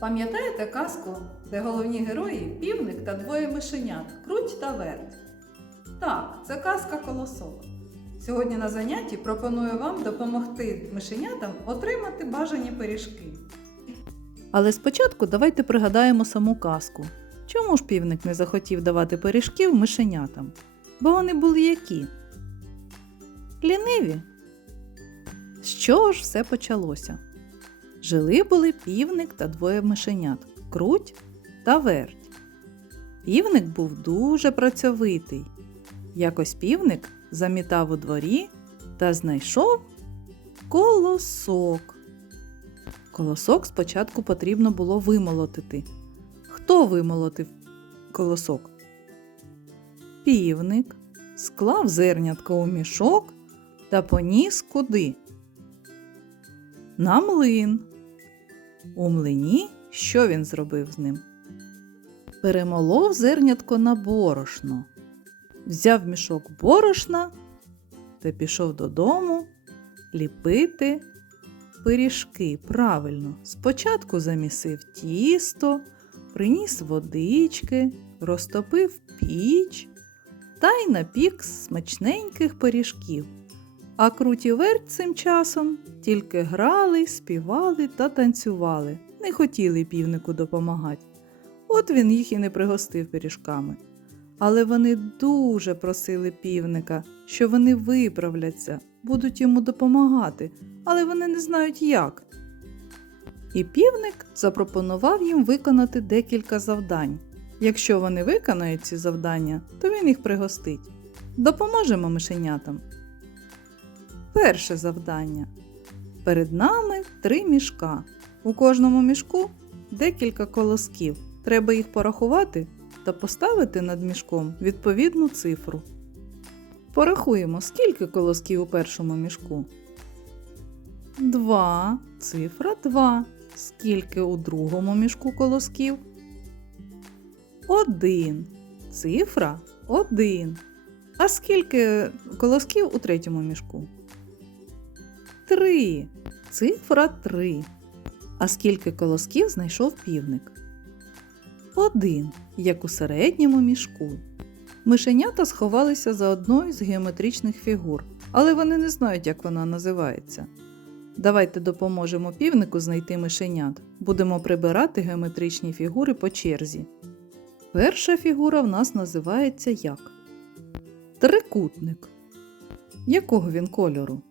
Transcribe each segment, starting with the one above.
Пам'ятаєте казку, де головні герої півник та двоє мишенят круть та верть? Так, це казка колосок. Сьогодні на занятті пропоную вам допомогти мишенятам отримати бажані пиріжки. Але спочатку давайте пригадаємо саму казку. Чому ж півник не захотів давати пиріжків мишенятам? Бо вони були які? Ліниві. З чого ж все почалося? Жили були півник та двоє мишенят круть та верть. Півник був дуже працьовитий. Якось півник замітав у дворі та знайшов колосок. Колосок спочатку потрібно було вимолотити. Хто вимолотив колосок? Півник склав зернятко у мішок та поніс куди? На млин. У млині що він зробив з ним? Перемолов зернятко на борошно, взяв мішок борошна та пішов додому ліпити пиріжки. Правильно, спочатку замісив тісто, приніс водички, розтопив піч та й напік смачненьких пиріжків. А круті верть цим часом тільки грали, співали та танцювали, не хотіли півнику допомагати. От він їх і не пригостив пиріжками. Але вони дуже просили півника, що вони виправляться, будуть йому допомагати, але вони не знають як. І півник запропонував їм виконати декілька завдань. Якщо вони виконають ці завдання, то він їх пригостить. Допоможемо мишенятам. Перше завдання. Перед нами три мішка. У кожному мішку декілька колосків. Треба їх порахувати та поставити над мішком відповідну цифру. Порахуємо, скільки колосків у першому мішку. Два. Цифра 2. Скільки у другому мішку колосків? Один. Цифра 1. А скільки колосків у третьому мішку? Три. Цифра 3. А скільки колосків знайшов півник? Один, як у середньому мішку. Мишенята сховалися за одною з геометричних фігур, але вони не знають, як вона називається. Давайте допоможемо півнику знайти мишенят. Будемо прибирати геометричні фігури по черзі. Перша фігура в нас називається як? Трикутник. Якого він кольору?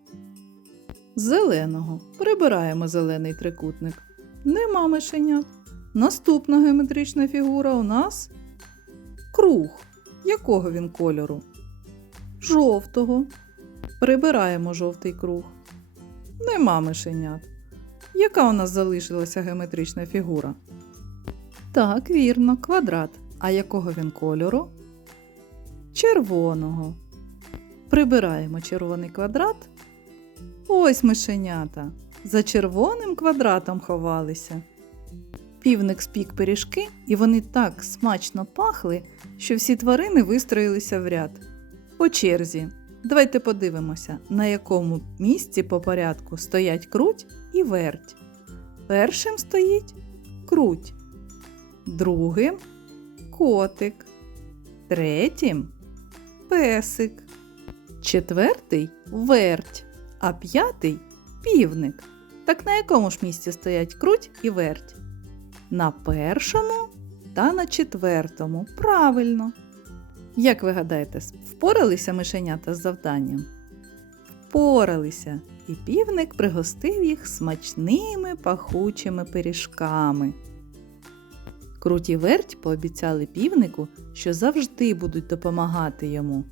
Зеленого. Прибираємо зелений трикутник. Нема мишенят. Наступна геометрична фігура у нас круг. Якого він кольору? Жовтого. Прибираємо жовтий круг. Нема мишенят. Яка у нас залишилася геометрична фігура? Так, вірно, квадрат. А якого він кольору? Червоного. Прибираємо червоний квадрат. Ось мишенята. За червоним квадратом ховалися. Півник спік пиріжки, і вони так смачно пахли, що всі тварини вистроїлися в ряд. По черзі. Давайте подивимося, на якому місці по порядку стоять круть і верть. Першим стоїть круть, другим котик, третім песик, четвертий верть, а п'ятий півник. Так на якому ж місці стоять круть і верть? На першому та на четвертому. Правильно. Як ви гадаєте, впоралися мишенята з завданням? Впоралися, і півник пригостив їх смачними пахучими пиріжками. Круті верть пообіцяли півнику, що завжди будуть допомагати йому.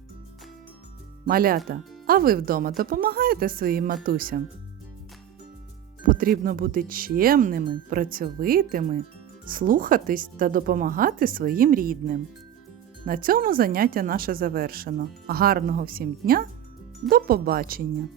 Малята, а ви вдома допомагаєте своїм матусям? Потрібно бути чемними, працьовитими, слухатись та допомагати своїм рідним. На цьому заняття наше завершено. Гарного всім дня! До побачення!